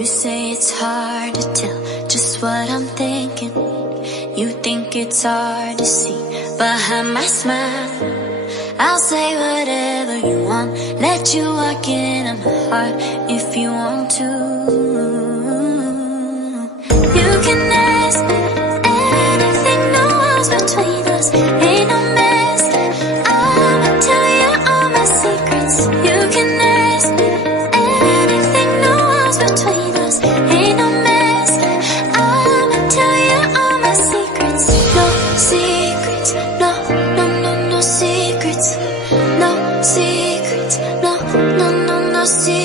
You say it's hard to tell just what I'm thinking. You think it's hard to see behind my smile. I'll say whatever you want, let you walk into my heart if you want to. You can ask me anything, no walls between us, ain't no mess. I'ma tell you all my secrets. You can ask me anything, no walls between us, ain't no mess. I'ma tell you all my secrets. No secrets, no, no, no, no secrets. No secrets, no, no, no, no secrets.